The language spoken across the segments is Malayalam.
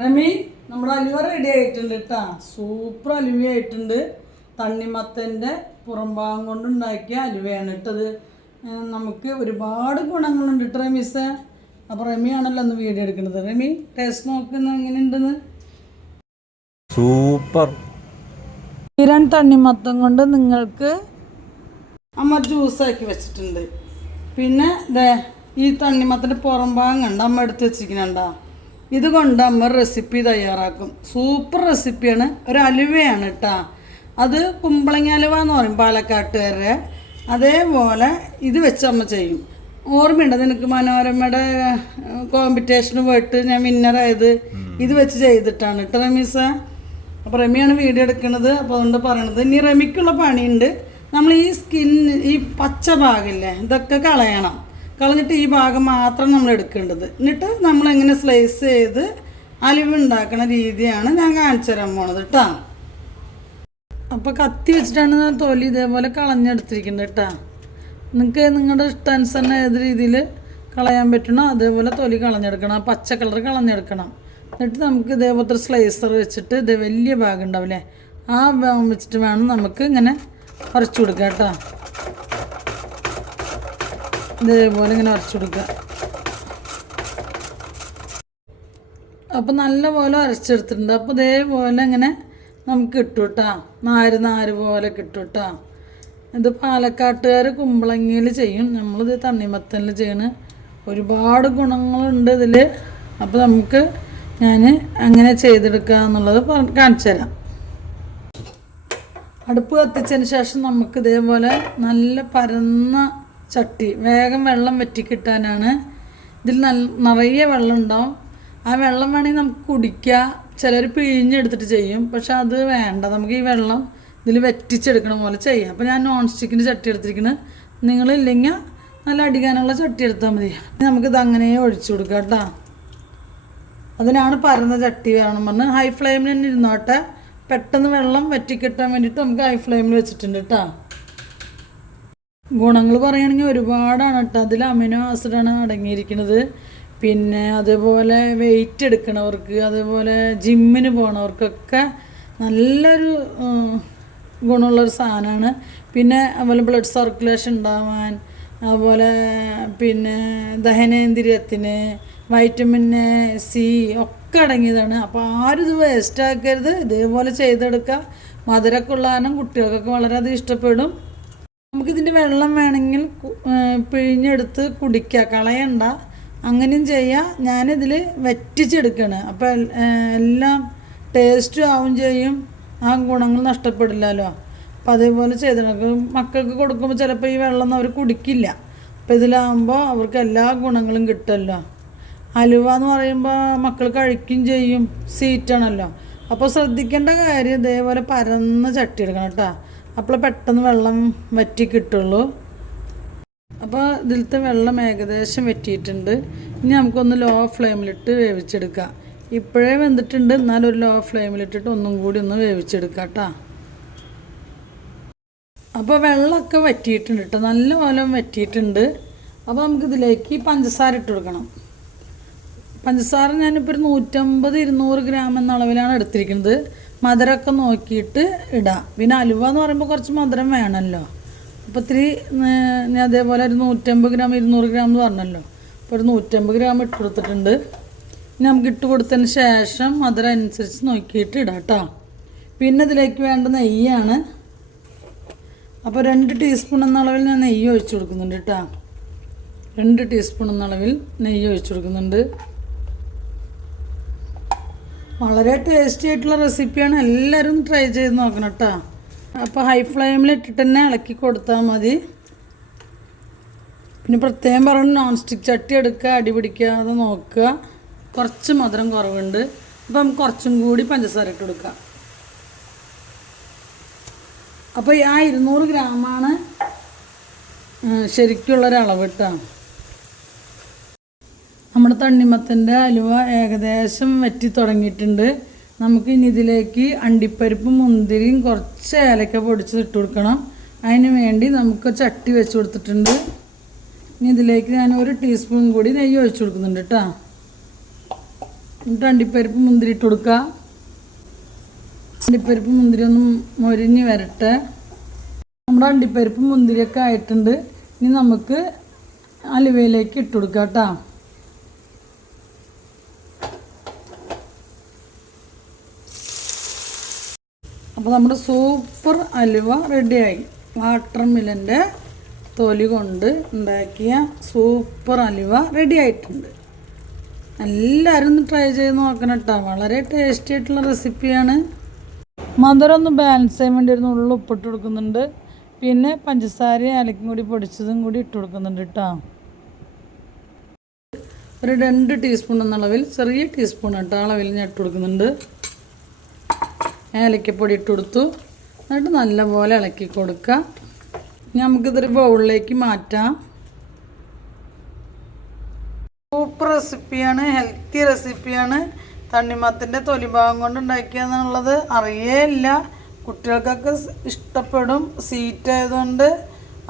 റമി, നമ്മുടെ അലുവ റെഡി ആയിട്ടുണ്ട് കേട്ടാ. സൂപ്പർ അലുവ ആയിട്ടുണ്ട്. തണ്ണിമത്തൻ്റെ പുറംഭാഗം കൊണ്ടുണ്ടാക്കിയ അലുവയാണ് ഇട്ടത്. നമുക്ക് ഒരുപാട് ഗുണങ്ങളുണ്ട് കേട്ടോ റമീസേ. അപ്പോൾ റമിയാണല്ലോ ഒന്ന് വീഡിയോ എടുക്കുന്നത്. റമി, ടേസ്റ്റ് നോക്കുന്ന എങ്ങനെയുണ്ടെന്ന്. സൂപ്പർ. ഈരാൻ തണ്ണിമത്തം കൊണ്ട് നിങ്ങൾക്ക് അമ്മ ജ്യൂസാക്കി വെച്ചിട്ടുണ്ട്. പിന്നെ ഈ തണ്ണിമത്തൻ്റെ പുറംഭാഗം കണ്ട അമ്മ എടുത്ത് വെച്ചിരിക്കുന്നുണ്ടാ. ഇതുകൊണ്ട് അമ്മ റെസിപ്പി തയ്യാറാക്കും. സൂപ്പർ റെസിപ്പിയാണ്. ഒരു അലുവയാണ് കേട്ടോ. അത് കുമ്പളങ്ങ അലുവ എന്ന് പറയും പാലക്കാട്ടുകാരെ. അതേപോലെ ഇത് വെച്ച് അമ്മ ചെയ്യും. ഓർമ്മയുണ്ട് നിനക്ക് മനോരമയുടെ കോമ്പറ്റീഷന് പോയിട്ട് ഞാൻ വിന്നറായത് ഇത് വെച്ച് ചെയ്തിട്ടാണ് കേട്ടോ റമീസ. അപ്പോൾ റമിയാണ് വീഡിയോ എടുക്കുന്നത്. അപ്പോൾ അതുകൊണ്ട് പറയണത് ഇനി റമിക്കുള്ള പണിയുണ്ട്. നമ്മൾ ഈ ഈ പച്ച ഭാഗമില്ലേ ഇതൊക്കെ കളയണം. കളഞ്ഞിട്ട് ഈ ഭാഗം മാത്രം നമ്മൾ എടുക്കേണ്ടത്. എന്നിട്ട് നമ്മളെങ്ങനെ സ്ലൈസ് ചെയ്ത് അലുവ ഉണ്ടാക്കുന്ന രീതിയാണ് ഞാൻ കാണിച്ചു തരാൻ പോണത് കേട്ടോ. അപ്പോൾ കത്തി വെച്ചിട്ടാണ് തൊലി ഇതേപോലെ കളഞ്ഞെടുത്തിരിക്കുന്നത് കേട്ടോ. നിങ്ങൾക്ക് നിങ്ങളുടെ ഇഷ്ടാനുസരണം ഏത് രീതിയിൽ കളയാൻ പറ്റണോ അതേപോലെ തൊലി കളഞ്ഞെടുക്കണം. പച്ച കളർ കളഞ്ഞെടുക്കണം. എന്നിട്ട് നമുക്ക് ഇതേപോലത്തെ സ്ലൈസർ വെച്ചിട്ട് ഇത് വലിയ ഭാഗം ഉണ്ടാവില്ലേ ആ ഭാഗം വെച്ചിട്ട് വേണം നമുക്ക് ഇങ്ങനെ ഉരച്ചു കൊടുക്കുക കേട്ടോ. ഇതേപോലെ ഇങ്ങനെ ഉരച്ചു കൊടുക്കുക. അപ്പോൾ നല്ലപോലെ ഉരച്ചെടുത്തിട്ടുണ്ട്. അപ്പോൾ ഇതേപോലെ ഇങ്ങനെ നമുക്ക് കിട്ടും കേട്ടോ. നാര് പോലെ കിട്ടും കേട്ടോ. ഇത് പാലക്കാട്ടുകാർ കുമ്പളങ്ങിയിൽ ചെയ്യും. നമ്മളിത് തണ്ണിമത്തനിൽ ചെയ്യണ ഒരുപാട് ഗുണങ്ങളുണ്ട് ഇതിൽ. അപ്പോൾ നമുക്ക് ഞാൻ അങ്ങനെ ചെയ്തെടുക്കുക എന്നുള്ളത് കാണിച്ചു തരാം. അടുപ്പ് കത്തിച്ചതിന് ശേഷം നമുക്ക് ഇതേപോലെ നല്ല പരന്ന ചട്ടി, വേഗം വെള്ളം വറ്റിക്കിട്ടാനാണ്. ഇതിൽ നിറയെ വെള്ളം ഉണ്ടാവും. ആ വെള്ളം വേണമെങ്കിൽ നമുക്ക് കുടിക്കുക. ചിലർ പിഴിഞ്ഞെടുത്തിട്ട് ചെയ്യും. പക്ഷെ അത് വേണ്ട. നമുക്ക് ഈ വെള്ളം ഇതിൽ വറ്റിച്ചെടുക്കണ പോലെ ചെയ്യാം. അപ്പോൾ ഞാൻ നോൺ സ്റ്റിക്കിൻ്റെ ചട്ടി എടുത്തിരിക്കുന്നത്. നിങ്ങളില്ലെങ്കിൽ നല്ല അടിക്കാനുള്ള ചട്ടി എടുത്താൽ മതി. നമുക്കിത് അങ്ങനെ ഒഴിച്ചു കൊടുക്കാം കേട്ടോ. അതിനാണ് പരന്ന ചട്ടി വേണം പറഞ്ഞ് ഹൈ ഫ്ലെയിമിൽ തന്നെ ഇരുന്നോട്ടെ. പെട്ടെന്ന് വെള്ളം വറ്റിക്കിട്ടാൻ വേണ്ടിയിട്ട് നമുക്ക് ഹൈ ഫ്ലെയിമിൽ വെച്ചിട്ടുണ്ട് കേട്ടോ. ഗുണങ്ങൾ പറയുകയാണെങ്കിൽ ഒരുപാടാണ് കേട്ടോ. അതിൽ അമിനോ ആസിഡാണ് അടങ്ങിയിരിക്കുന്നത്. പിന്നെ അതേപോലെ വെയിറ്റ് എടുക്കണവർക്ക്, അതേപോലെ ജിമ്മിന് പോണവർക്കൊക്കെ നല്ലൊരു ഗുണമുള്ളൊരു സാധനമാണ്. പിന്നെ അതുപോലെ ബ്ലഡ് സർക്കുലേഷൻ ഉണ്ടാവാൻ, അതുപോലെ പിന്നെ ദഹനേന്ദ്രിയത്തിന്, വൈറ്റമിൻ എ, സി ഒക്കെ അടങ്ങിയതാണ്. അപ്പോൾ ആരും ഇത് വേസ്റ്റ് ആക്കരുത്. ഇതേപോലെ ചെയ്തെടുക്കുക. മധുരമൊക്കെ ഉള്ള കാരണം കുട്ടികൾക്കൊക്കെ വളരെയധികം ഇഷ്ടപ്പെടും. നമുക്കിതിൻ്റെ വെള്ളം വേണമെങ്കിൽ പിഴിഞ്ഞെടുത്ത് കുടിക്കുക, കളയണ്ട. അങ്ങനെയും ചെയ്യാം. ഞാനിതിൽ വറ്റിച്ചെടുക്കുകയാണ്. അപ്പോൾ എല്ലാം ടേസ്റ്റും ആവും ചെയ്യും. ആ ഗുണങ്ങൾ നഷ്ടപ്പെടില്ലല്ലോ. അപ്പോൾ അതേപോലെ ചെയ്തെടുക്കും. മക്കൾക്ക് കൊടുക്കുമ്പോൾ ചിലപ്പോൾ ഈ വെള്ളം അവർ കുടിക്കില്ല. അപ്പോൾ ഇതിലാകുമ്പോൾ അവർക്ക് എല്ലാ ഗുണങ്ങളും കിട്ടുമല്ലോ. അലുവ എന്ന് പറയുമ്പോൾ മക്കൾ കഴിക്കുകയും ചെയ്യും. സ്വീറ്റാണല്ലോ. അപ്പോൾ ശ്രദ്ധിക്കേണ്ട കാര്യം ഇതേപോലെ പരന്ന ചട്ടി എടുക്കണം കേട്ടോ. അപ്പോൾ പെട്ടെന്ന് വെള്ളം വറ്റി കിട്ടുള്ളൂ. അപ്പോൾ ഇതിലത്തെ വെള്ളം ഏകദേശം വറ്റിയിട്ടുണ്ട്. ഇനി നമുക്കൊന്ന് ലോ ഫ്ലെയിമിലിട്ട് വേവിച്ചെടുക്കാം. ഇപ്പോഴേ വെന്തിട്ടുണ്ട്. എന്നാലും ഒരു ലോ ഫ്ലെയിമിലിട്ടിട്ട് ഒന്നും കൂടി ഒന്ന് വേവിച്ചെടുക്കാം കേട്ടോ. അപ്പോൾ വെള്ളമൊക്കെ വറ്റിയിട്ടുണ്ട് കേട്ടോ. നല്ലപോലെ വറ്റിയിട്ടുണ്ട്. അപ്പോൾ നമുക്കിതിലേക്ക് പഞ്ചസാര ഇട്ട് കൊടുക്കണം. പഞ്ചസാര ഞാനിപ്പോൾ ഒരു 150-200 ഗ്രാം എന്ന അളവിലാണ് എടുത്തിരിക്കുന്നത്. മധുരമൊക്കെ നോക്കിയിട്ട് ഇടാം. പിന്നെ അലുവ എന്ന് പറയുമ്പോൾ കുറച്ച് മധുരം വേണമല്ലോ. അപ്പോൾ ഇത്തിരി ഞാൻ അതേപോലെ ഒരു 150 ഗ്രാം 200 ഗ്രാം എന്ന് പറഞ്ഞല്ലോ. അപ്പോൾ ഒരു 150 ഗ്രാം ഇട്ട് കൊടുത്തിട്ടുണ്ട്. ഇനി നമുക്ക് ഇട്ട് കൊടുത്തതിന് ശേഷം മധുരം അനുസരിച്ച് നോക്കിയിട്ട് ഇടാം കേട്ടോ. പിന്നെ ഇതിലേക്ക് വേണ്ട നെയ്യാണ്. അപ്പോൾ 2 ടീസ്പൂൺ എന്ന അളവിൽ ഞാൻ നെയ്യ് ഒഴിച്ചു കൊടുക്കുന്നുണ്ട് കേട്ടോ. 2 ടീസ്പൂൺ എന്ന അളവിൽ നെയ്യ് ഒഴിച്ചു കൊടുക്കുന്നുണ്ട്. വളരെ ടേസ്റ്റി ആയിട്ടുള്ള റെസിപ്പിയാണ്. എല്ലാവരും ട്രൈ ചെയ്ത് നോക്കണം കേട്ടോ. അപ്പോൾ ഹൈ ഫ്ലെയിമിൽ ഇട്ടിട്ട് തന്നെ ഇളക്കി കൊടുത്താൽ മതി. പിന്നെ പ്രത്യേകം പറഞ്ഞു നോൺ സ്റ്റിക്ക് ചട്ടി എടുക്കുക, അടി പിടിക്കാതെ നോക്കുക. കുറച്ച് മധുരം കുറവുണ്ട്. അപ്പോൾ നമുക്ക് കുറച്ചും കൂടി പഞ്ചസാര ഇട്ട് കൊടുക്കാം. അപ്പോൾ ആ 200 ഗ്രാമാണ് ശരിക്കുള്ളൊരളവ് കേട്ടോ. നമ്മുടെ തണ്ണിമത്തൻ്റെ അലുവ ഏകദേശം വറ്റി തുടങ്ങിയിട്ടുണ്ട്. നമുക്ക് ഇനി ഇതിലേക്ക് അണ്ടിപ്പരിപ്പും മുന്തിരിയും കുറച്ച് ഏലക്ക പൊടിച്ച് ഇട്ട് കൊടുക്കണം. അതിന് വേണ്ടി നമുക്ക് ചട്ടി വെച്ച് കൊടുത്തിട്ടുണ്ട്. ഇനി ഇതിലേക്ക് ഞാൻ 1 ടീസ്പൂൺ കൂടി നെയ്യ് ഒഴിച്ചു കൊടുക്കുന്നുണ്ട് കേട്ടോ. എന്നിട്ട് അണ്ടിപ്പരിപ്പ് മുന്തിരി ഇട്ട് കൊടുക്കുക. അണ്ടിപ്പരിപ്പ് മുന്തിരി ഒന്ന് മൊരിഞ്ഞ് വരട്ടെ. നമ്മുടെ അണ്ടിപ്പരിപ്പ് മുന്തിരിയൊക്കെ ആയിട്ടുണ്ട്. ഇനി നമുക്ക് അലുവയിലേക്ക് ഇട്ട് കൊടുക്കാം കേട്ടോ. അപ്പോൾ നമ്മുടെ സൂപ്പർ അലുവ റെഡിയായി. വാട്ടർ മിലൻ്റെ തൊലി കൊണ്ട് ഉണ്ടാക്കിയ സൂപ്പർ അലുവ റെഡി ആയിട്ടുണ്ട്. എല്ലാവരും ഒന്ന് ട്രൈ ചെയ്ത് നോക്കണം കേട്ടോ. വളരെ ടേസ്റ്റി ആയിട്ടുള്ള റെസിപ്പിയാണ്. മധുരം ഒന്ന് ബാലൻസ് ചെയ്യാൻ വേണ്ടി ഒരു നുള്ളു ഉപ്പിട്ട് കൊടുക്കുന്നുണ്ട്. പിന്നെ പഞ്ചസാരയും ഏലക്കും കൂടി പൊടിച്ചതും കൂടി ഇട്ട് കൊടുക്കുന്നുണ്ട് കേട്ടോ. ഒരു 2 ടീസ്പൂൺ എന്ന അളവിൽ, ചെറിയ ടീസ്പൂൺ കേട്ടോ അളവിൽ ഞാൻ ഇട്ട് കൊടുക്കുന്നുണ്ട്. ഏലക്കപ്പൊടി ഇട്ട് കൊടുത്തു. എന്നിട്ട് നല്ലപോലെ ഇളക്കി കൊടുക്കുക. നമുക്കിതൊരു ബൗളിലേക്ക് മാറ്റാം. സൂപ്പർ റെസിപ്പിയാണ്, ഹെൽത്തി റെസിപ്പിയാണ്. തണ്ണിമത്തൻ്റെ തൊലിഭാഗം കൊണ്ട് ഉണ്ടാക്കിയെന്നുള്ളത് അറിയേയില്ല. കുട്ടികൾക്കൊക്കെ ഇഷ്ടപ്പെടും, സ്വീറ്റ് ആയതുകൊണ്ട്.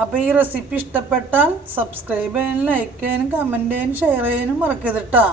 അപ്പോൾ ഈ റെസിപ്പി ഇഷ്ടപ്പെട്ടാൽ സബ്സ്ക്രൈബ് ചെയ്യാനും ലൈക്ക് ചെയ്യാനും കമൻറ്റ് ചെയ്യാനും ഷെയർ ചെയ്യാനും മറക്കരുത് കേട്ടോ.